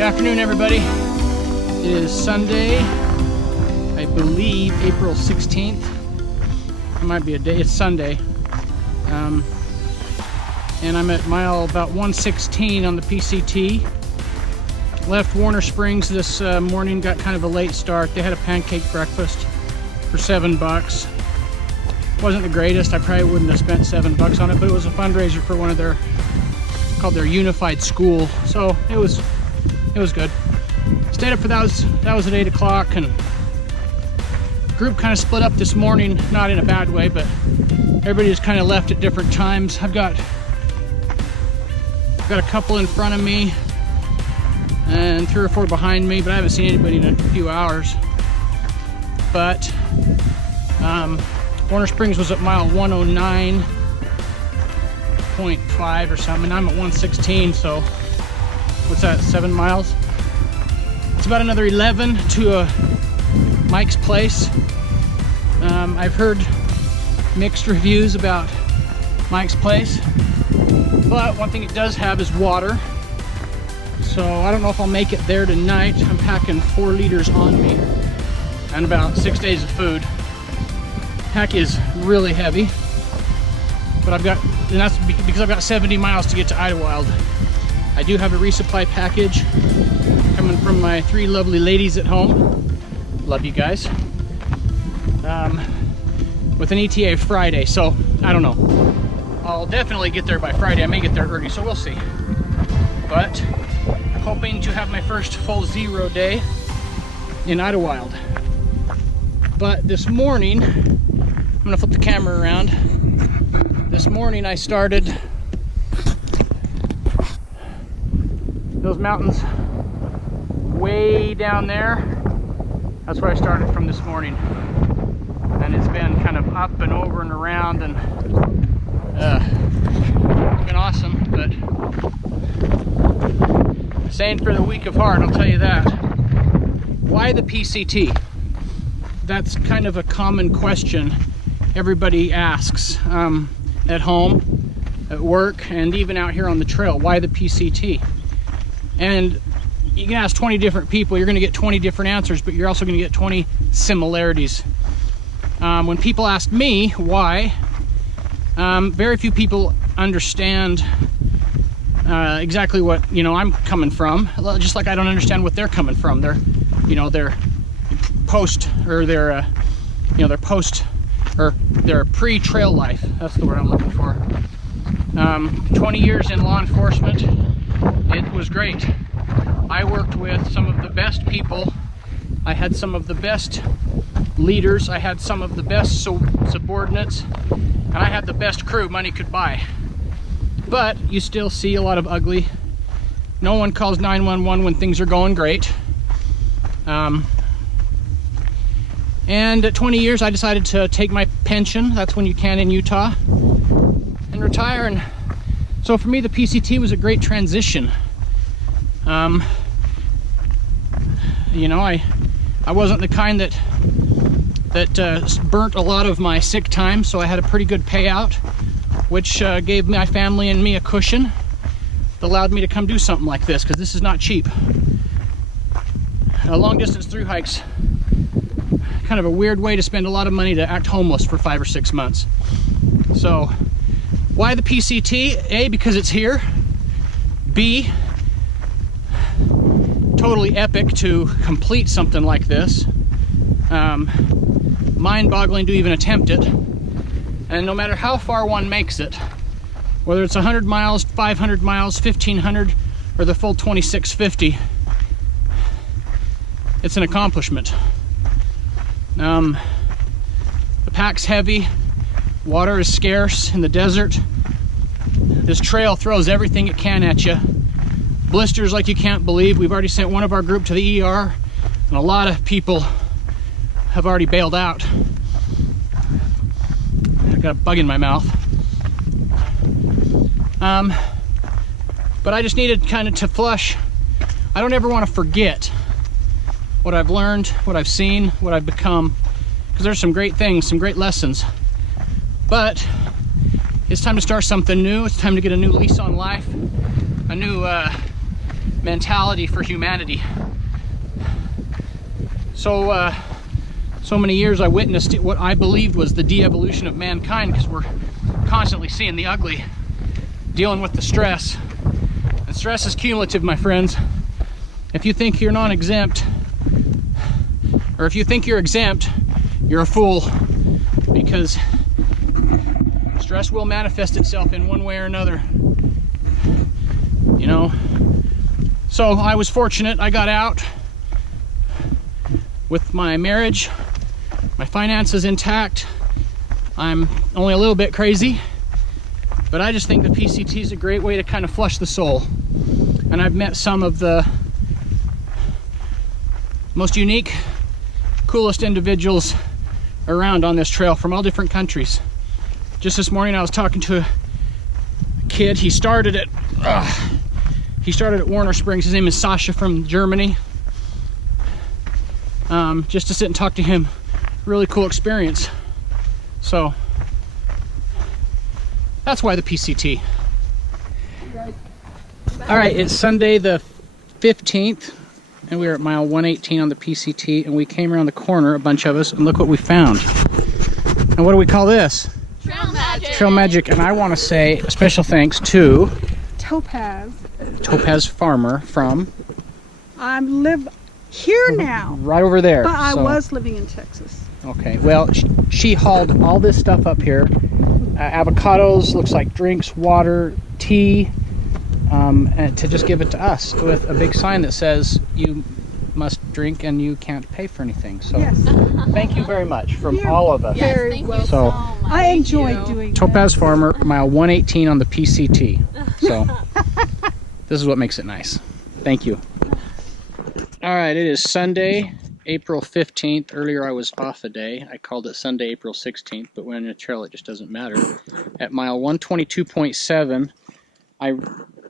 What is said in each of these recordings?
Good afternoon, everybody. It is Sunday, I believe April 16th. It might be a day, it's Sunday. And I'm at mile about 116 on the PCT. Left Warner Springs this morning, got kind of a late start. They had a pancake breakfast for $7. Wasn't the greatest, I probably wouldn't have spent $7 on it, but it was a fundraiser for one of their, called their Unified School. So it was good. Stayed up for that was at 8 o'clock, and group kind of split up this morning, not in a bad way, but everybody just kind of left at different times. I've got a couple in front of me and 3 or 4 behind me, but I haven't seen anybody in a few hours. But Warner Springs was at mile 109.5 or something, and I'm at 116, so what's that, 7 miles? It's about another 11 to Mike's place. I've heard mixed reviews about Mike's place, but one thing it does have is water. So I don't know if I'll make it there tonight. I'm packing 4 liters on me and about 6 days of food. Pack is really heavy, but and that's because I've got 70 miles to get to Idlewild. I do have a resupply package coming from my 3 lovely ladies at home. Love you guys. With an ETA Friday, so I don't know. I'll definitely get there by Friday. I may get there early, so we'll see. But hoping to have my first full 0 day in Idlewild. But this morning, I'm gonna flip the camera around. This morning I started those mountains way down there. That's where I started from this morning. And it's been kind of up and over and around, and it's been awesome, but saying for the weak of heart, I'll tell you that. Why the PCT? That's kind of a common question everybody asks at home, at work, and even out here on the trail. Why the PCT? And you can ask 20 different people, you're going to get 20 different answers, but you're also going to get 20 similarities. When people ask me why, very few people understand exactly what I'm coming from. Just like I don't understand what they're coming from. Their pre-trail life. That's the word I'm looking for. 20 years in law enforcement, it was great. I worked with some of the best people. I had some of the best leaders. I had some of the best subordinates, and I had the best crew money could buy. But you still see a lot of ugly. No one calls 911 when things are going great. And at 20 years, I decided to take my pension. That's when you can in Utah, and retire. And so for me, the PCT was a great transition. I wasn't the kind that burnt a lot of my sick time, so I had a pretty good payout, which gave my family and me a cushion that allowed me to come do something like this, because this is not cheap. Long distance through hikes, kind of a weird way to spend a lot of money to act homeless for 5 or 6 months. So why the PCT? A, because it's here. B, totally epic to complete something like this. Mind-boggling to even attempt it. And no matter how far one makes it, whether it's 100 miles, 500 miles, 1,500, or the full 2650, it's an accomplishment. The pack's heavy, water is scarce in the desert. This trail throws everything it can at you. Blisters like you can't believe. We've already sent one of our group to the ER, and a lot of people have already bailed out. I've got a bug in my mouth. But I just needed kind of to flush. I don't ever want to forget what I've learned, what I've seen, what I've become, because there's some great things, some great lessons. But it's time to start something new. It's time to get a new lease on life, a new mentality for humanity. So so many years I witnessed what I believed was the de-evolution of mankind, because we're constantly seeing the ugly, dealing with the stress. And stress is cumulative, my friends. If you think you're non-exempt, or if you think you're exempt, you're a fool, because stress will manifest itself in one way or another, you know. So I was fortunate. I got out with my marriage, my finances intact. I'm only a little bit crazy, but I just think the PCT is a great way to kind of flush the soul. And I've met some of the most unique, coolest individuals around on this trail from all different countries. Just this morning I was talking to a kid. He started at Warner Springs. His name is Sasha, from Germany. Just to sit and talk to him. Really cool experience. So that's why the PCT. All right, it's Sunday the 15th, and we were at mile 118 on the PCT, and we came around the corner, a bunch of us, and look what we found. And what do we call this? Trail Magic. Trail Magic. And I want to say a special thanks to Topaz Farmer from... I live here now. Right over there. But I was living in Texas. Okay, well, she hauled all this stuff up here. Avocados, looks like drinks, water, tea, and to just give it to us with a big sign that says you must drink and you can't pay for anything. So yes. Thank you very much from all of us. Yes, Very thank well. you so much. I enjoyed doing Topaz Farmer, mile 118 on the PCT. So this is what makes it nice. Thank you. All right, it is Sunday, April 15th. Earlier I was off a day. I called it Sunday, April 16th, but when in a trail it just doesn't matter. At mile 122.7, I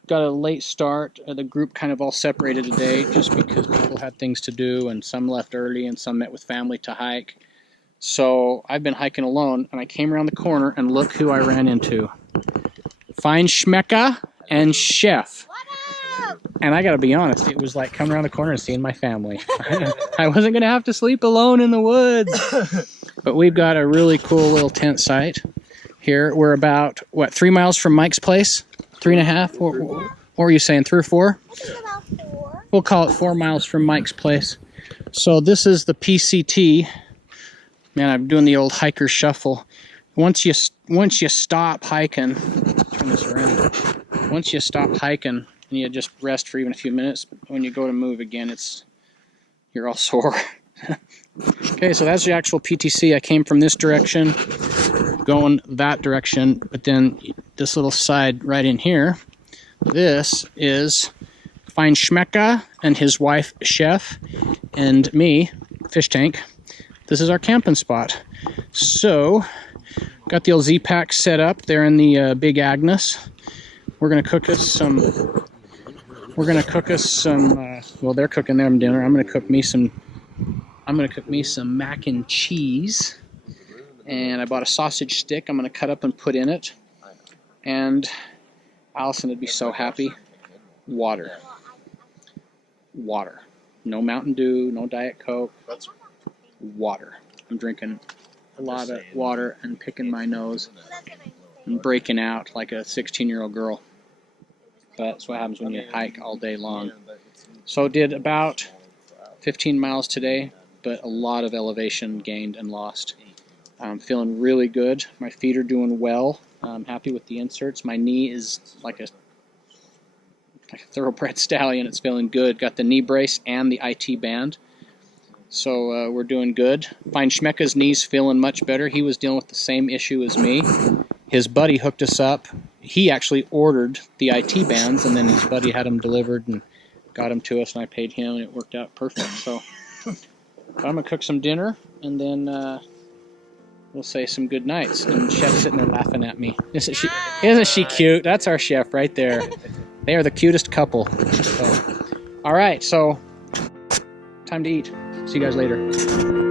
got a late start. The group kind of all separated today just because people had things to do, and some left early and some met with family to hike. So I've been hiking alone, and I came around the corner and look who I ran into. Fine Schmecka and Chef. And I gotta be honest, it was like coming around the corner and seeing my family. I wasn't gonna have to sleep alone in the woods. But we've got a really cool little tent site here. We're about, what, 3 miles from Mike's place? 3.5? What were you saying, 3 or 4? About 4. We'll call it 4 miles from Mike's place. So this is the PCT. Man, I'm doing the old hiker shuffle. Once you stop hiking, turn this around. Once you stop hiking, and you just rest for even a few minutes, when you go to move again, you're all sore. Okay, so that's the actual PTC. I came from this direction, going that direction, but then this little side right in here, this is Fine Schmecka and his wife, Chef, and me, Fish Tank. This is our camping spot. So, got the old Z-Pack set up there in the Big Agnes. We're gonna cook us some. Well, they're cooking them dinner. I'm gonna cook me some mac and cheese, and I bought a sausage stick. I'm gonna cut up and put in it. And Allison would be so happy. Water. No Mountain Dew, no Diet Coke. Water. I'm drinking a lot of water and picking my nose and breaking out like a 16-year-old girl. That's what happens when you hike all day long. So did about 15 miles today, but a lot of elevation gained and lost. I'm feeling really good. My feet are doing well. I'm happy with the inserts. My knee is like a thoroughbred stallion. It's feeling good. Got the knee brace and the IT band. So we're doing good. Fine Schmecka's knee's feeling much better. He was dealing with the same issue as me. His buddy hooked us up. He actually ordered the IT bands, and then his buddy had them delivered and got them to us, and I paid him, and it worked out perfect. So I'm going to cook some dinner, and then we'll say some good nights. And Chef's sitting there laughing at me. Isn't she cute? That's our Chef right there. They are the cutest couple. So, all right, so time to eat. See you guys later.